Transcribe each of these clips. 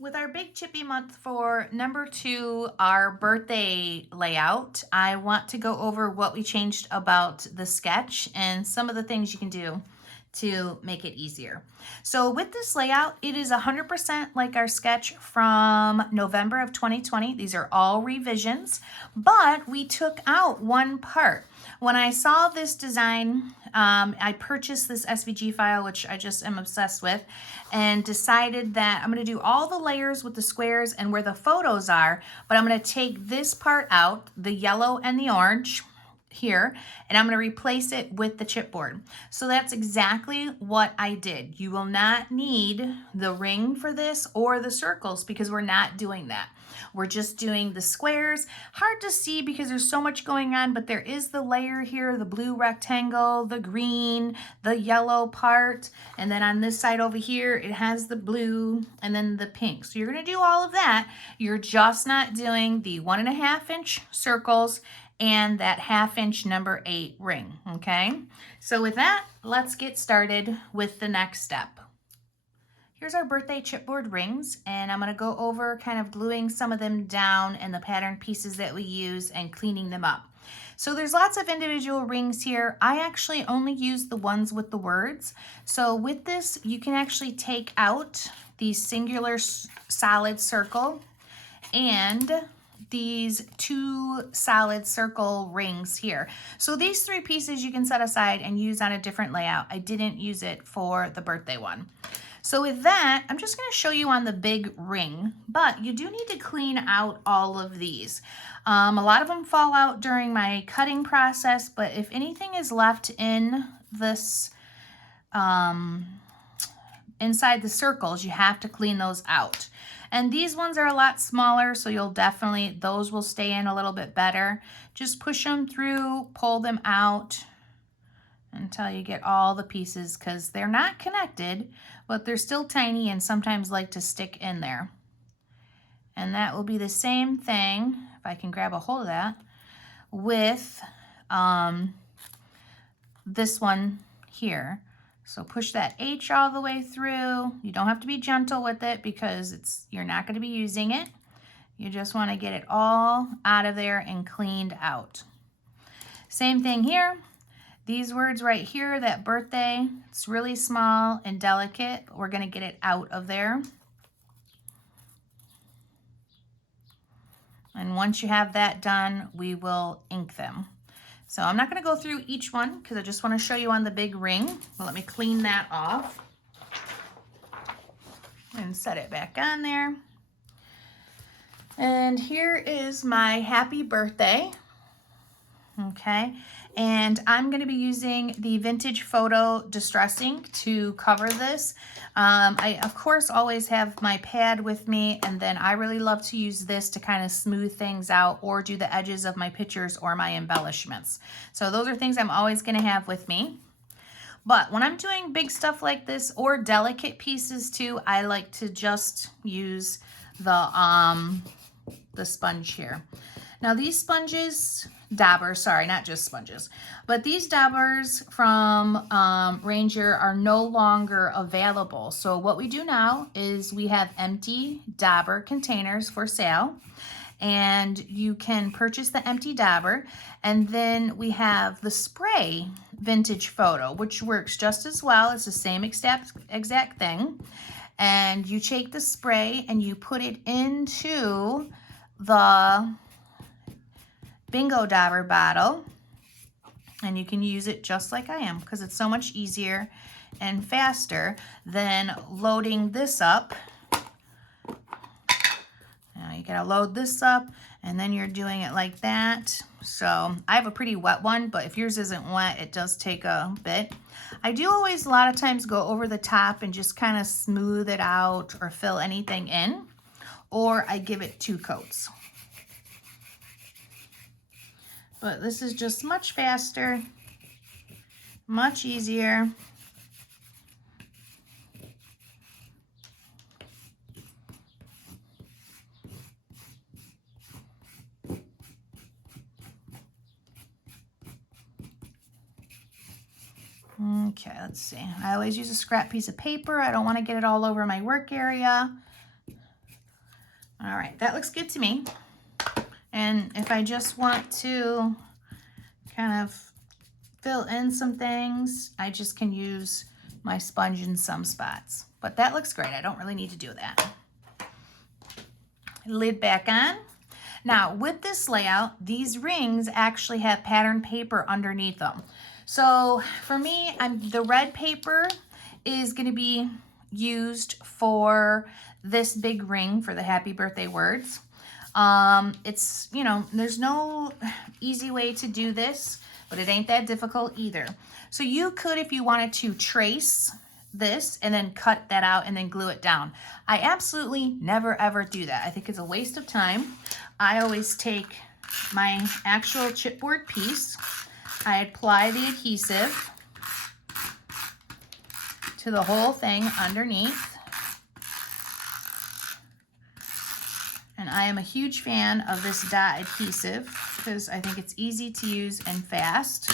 With our Big Chippy month for number 2, our birthday layout, I want to go over what we changed about the sketch and some of the things you can do to make it easier. So with this layout, it is 100% like our sketch from November of 2020. These are all revisions, but we took out one part. When I saw this design, I purchased this SVG file, which I just am obsessed with, and decided that I'm going to do all the layers with the squares and where the photos are, but I'm going to take this part out, the yellow and the orange here, and I'm going to replace it with the chipboard. So that's exactly what I did. You will not need the ring for this or the circles because we're not doing that. We're just doing the squares. Hard to see because there's so much going on, but there is the layer here, the blue rectangle, the green, the yellow part, and then on this side over here, it has the blue and then the pink. So you're gonna do all of that. You're just not doing the 1.5 inch circles and that 1/2 inch number 8 ring, okay? So with that, let's get started with the next step. Here's our birthday chipboard rings, and I'm gonna go over kind of gluing some of them down and the pattern pieces that we use and cleaning them up. So there's lots of individual rings here. I actually only use the ones with the words. So with this, you can actually take out the singular solid circle and these 2 solid circle rings here. So these 3 pieces you can set aside and use on a different layout. I didn't use it for the birthday one. So with that, I'm just going to show you on the big ring, but you do need to clean out all of these. A lot of them fall out during my cutting process, but if anything is left in this inside the circles, you have to clean those out. And these ones are a lot smaller, so those will stay in a little bit better. Just push them through, pull them out until you get all the pieces, because they're not connected, but they're still tiny and sometimes like to stick in there. And that will be the same thing, if I can grab a hold of that, with this one here. So push that H all the way through. You don't have to be gentle with it because you're not going to be using it. You just want to get it all out of there and cleaned out. Same thing here. These words right here, that birthday, it's really small and delicate. We're going to get it out of there. And once you have that done, we will ink them. So I'm not going to go through each one because I just want to show you on the big ring. Well, let me clean that off and set it back on there. And here is my happy birthday. Okay, and I'm going to be using the Vintage Photo Distress Ink to cover this. I, of course, always have my pad with me, and then I really love to use this to kind of smooth things out or do the edges of my pictures or my embellishments. So those are things I'm always going to have with me. But when I'm doing big stuff like this or delicate pieces too, I like to just use the sponge here. Now these sponges, daubers, sorry, not just sponges, but these daubers from Ranger are no longer available. So what we do now is we have empty dauber containers for sale, and you can purchase the empty dauber, and then we have the spray Vintage Photo, which works just as well. It's the same exact thing. And you take the spray and you put it into the Bingo Dauber bottle, and you can use it just like I am because it's so much easier and faster than loading this up. Now you gotta load this up and then you're doing it like that. So I have a pretty wet one, but if yours isn't wet, it does take a bit. I do always a lot of times go over the top and just kind of smooth it out or fill anything in, or I give it 2 coats. But this is just much faster, much easier. Okay, let's see. I always use a scrap piece of paper. I don't want to get it all over my work area. All right, that looks good to me. And if I just want to kind of fill in some things, I just can use my sponge in some spots. But that looks great. I don't really need to do that. Lid back on. Now, with this layout, these rings actually have pattern paper underneath them. So for me, the red paper is going to be used for this big ring for the happy birthday words. It's, you know, there's no easy way to do this, but it ain't that difficult either. So you could, if you wanted to, trace this and then cut that out and then glue it down. I absolutely never ever do that. I think it's a waste of time. I always take my actual chipboard piece, I apply the adhesive to the whole thing underneath, and I am a huge fan of this dot adhesive because I think it's easy to use and fast,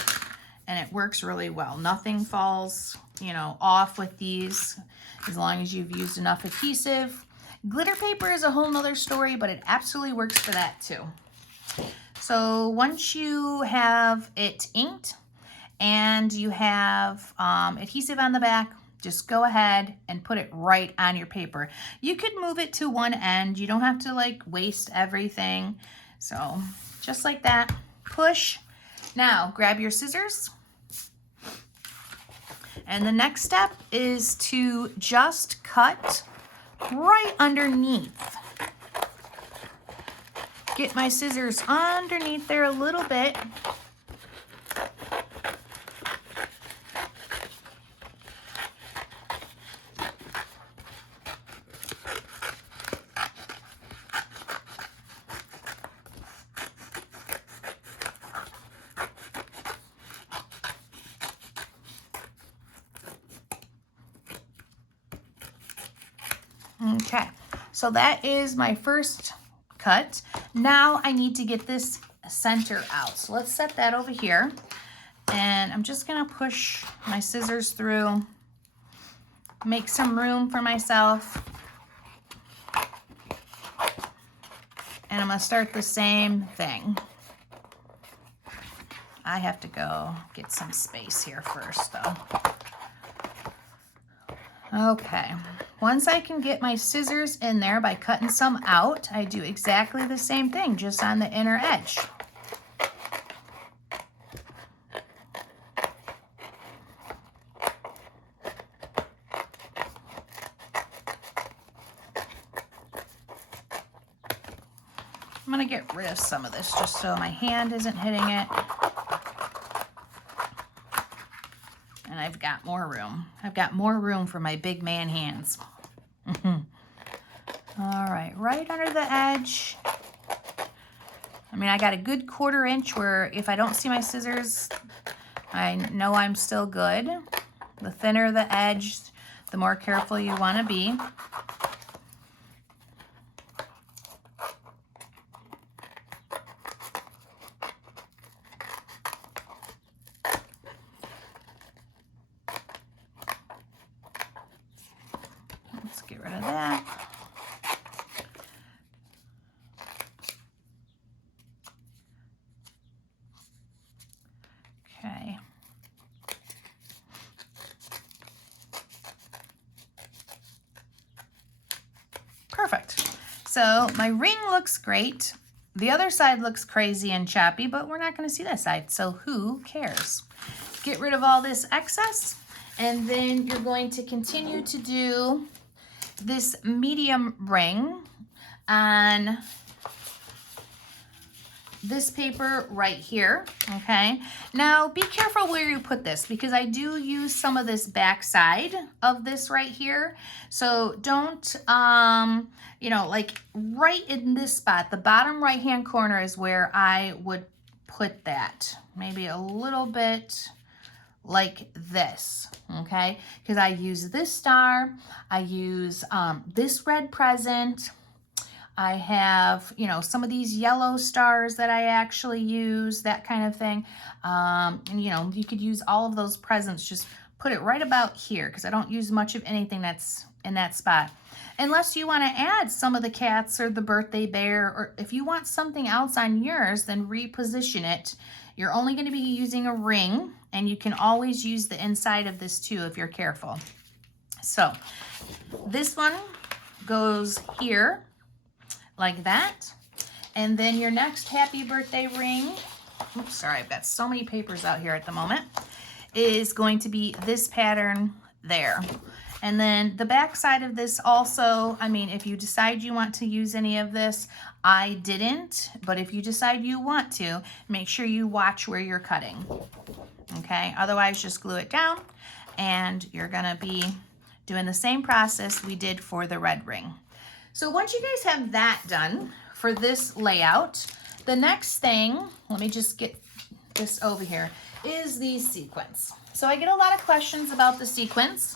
and it works really well. Nothing falls, you know, off with these as long as you've used enough adhesive. Glitter paper is a whole nother story, but it absolutely works for that too. So once you have it inked and you have adhesive on the back, just go ahead and put it right on your paper. You could move it to one end. You don't have to like waste everything. So just like that, push. Now grab your scissors. And the next step is to just cut right underneath. Get my scissors underneath there a little bit. Okay, so that is my first cut. Now I need to get this center out. So let's set that over here. And I'm just gonna push my scissors through, make some room for myself. And I'm gonna start the same thing. I have to go get some space here first though. Okay, once I can get my scissors in there by cutting some out, I do exactly the same thing, just on the inner edge. I'm gonna get rid of some of this just so my hand isn't hitting it. And I've got more room. I've got more room for my big man hands. All right, right under the edge. I mean, I got a good 1/4 inch where if I don't see my scissors, I know I'm still good. The thinner the edge, the more careful you want to be. Let's get rid of that. Okay. Perfect. So my ring looks great. The other side looks crazy and choppy, but we're not going to see that side, so who cares? Get rid of all this excess, and then you're going to continue to do this medium ring on this paper right here, okay? Now be careful where you put this because I do use some of this back side of this right here. So don't, you know, like right in this spot, the bottom right hand corner is where I would put that. Maybe a little bit like this, okay? Because I use this star, I use this red present, I have, you know, some of these yellow stars that I actually use, that kind of thing. And, you know, you could use all of those presents, just put it right about here because I don't use much of anything that's in that spot. Unless you want to add some of the cats or the birthday bear, or if you want something else on yours, then reposition it. You're only going to be using a ring, and you can always use the inside of this too if you're careful. So this one goes here like that. And then your next happy birthday ring, oops, sorry, I've got so many papers out here at the moment, is going to be this pattern there. And then the back side of this also, I mean, if you decide you want to use any of this, I didn't, but if you decide you want to, make sure you watch where you're cutting, okay? Otherwise, just glue it down, and you're gonna be doing the same process we did for the red ring. So once you guys have that done for this layout, the next thing, let me just get this over here, is the sequins. So I get a lot of questions about the sequins,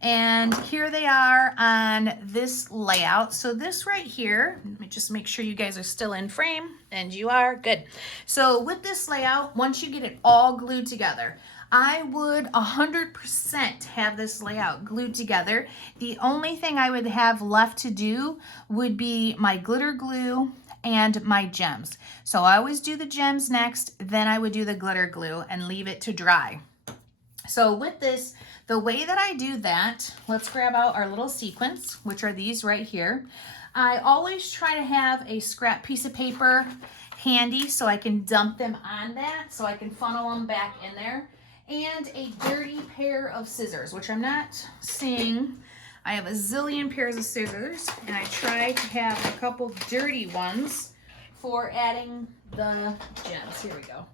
and here they are on this layout. So this right here, let me just make sure you guys are still in frame, and you are, good. So with this layout, once you get it all glued together, I would 100% have this layout glued together. The only thing I would have left to do would be my glitter glue and my gems. So I always do the gems next, then I would do the glitter glue and leave it to dry. So with this, the way that I do that, let's grab out our little sequins, which are these right here. I always try to have a scrap piece of paper handy so I can dump them on that, so I can funnel them back in there. And a dirty pair of scissors, which I'm not seeing. I have a zillion pairs of scissors, and I try to have a couple dirty ones for adding the gems. Here we go.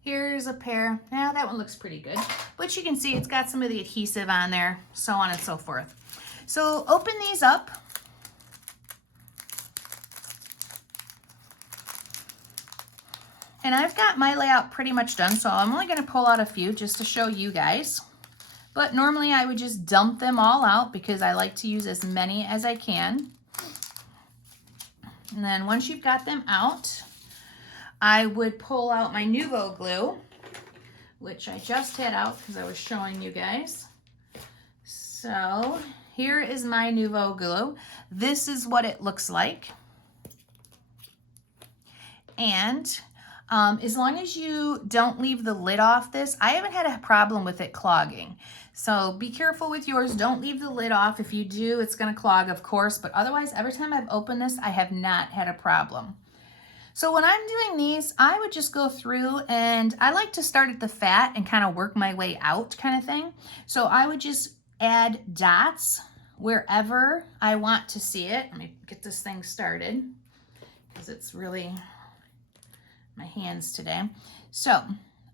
Here's a pair. Now that one looks pretty good, but you can see it's got some of the adhesive on there, so on and so forth. So open these up. And I've got my layout pretty much done, so I'm only going to pull out a few just to show you guys. But normally I would just dump them all out because I like to use as many as I can. And then once you've got them out, I would pull out my Nuvo glue, which I just had out because I was showing you guys. So here is my Nuvo glue. This is what it looks like. And as long as you don't leave the lid off this, I haven't had a problem with it clogging. So be careful with yours. Don't leave the lid off. If you do, it's going to clog, of course. But otherwise, every time I've opened this, I have not had a problem. So when I'm doing these, I would just go through, and I like to start at the fat and kind of work my way out kind of thing. So I would just add dots wherever I want to see it. Let me get this thing started because it's really my hands today. So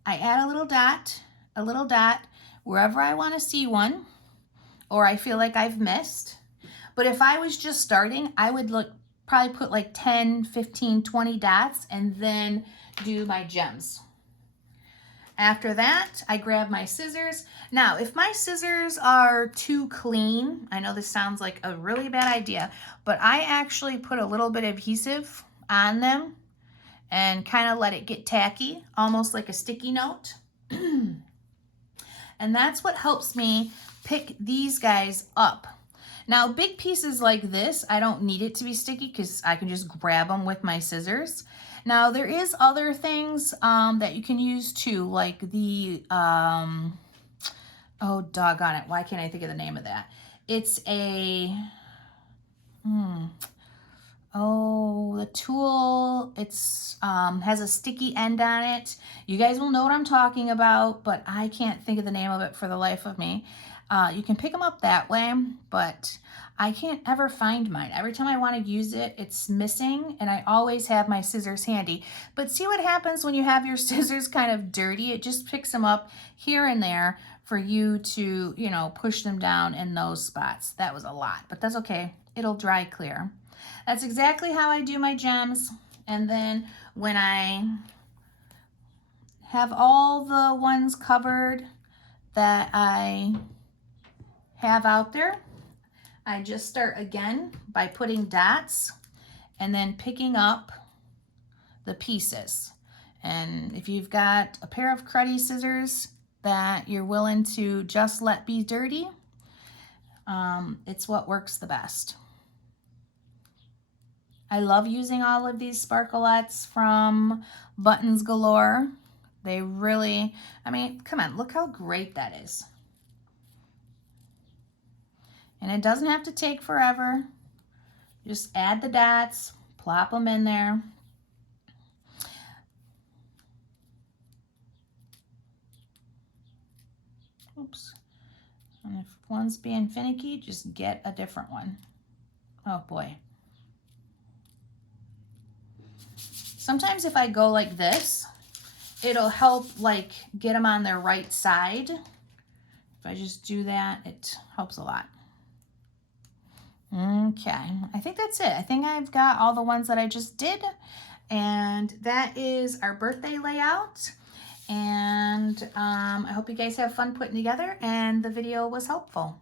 I add a little dot wherever I want to see one, or I feel like I've missed. But if I was just starting, I would probably put like 10, 15, 20 dots and then do my gems. After that, I grab my scissors. Now, if my scissors are too clean, I know this sounds like a really bad idea, but I actually put a little bit of adhesive on them and kind of let it get tacky, almost like a sticky note. And that's what helps me pick these guys up. Now, big pieces like this, I don't need it to be sticky because I can just grab them with my scissors. Now, there is other things that you can use too, like the, oh, doggone it, why can't I think of the name of that? It's a, the tool, it's has a sticky end on it. You guys will know what I'm talking about, but I can't think of the name of it for the life of me. You can pick them up that way, but I can't ever find mine. Every time I want to use it, it's missing, and I always have my scissors handy. But see what happens when you have your scissors kind of dirty? It just picks them up here and there for you to, you know, push them down in those spots. That was a lot, but that's okay. It'll dry clear. That's exactly how I do my gems. And then when I have all the ones covered that I have out there, I just start again by putting dots and then picking up the pieces. And if you've got a pair of cruddy scissors that you're willing to just let be dirty, It's what works the best. I love using all of these sparklettes from Buttons Galore. They really, I mean, come on, look how great that is. And it doesn't have to take forever. Just add the dots, plop them in there. Oops. And if one's being finicky, just get a different one. Oh boy. Sometimes if I go like this, it'll help like get them on their right side. If I just do that, it helps a lot. Okay, I think that's it. I think I've got all the ones that I just did. And that is our birthday layout. And I hope you guys have fun putting together and the video was helpful.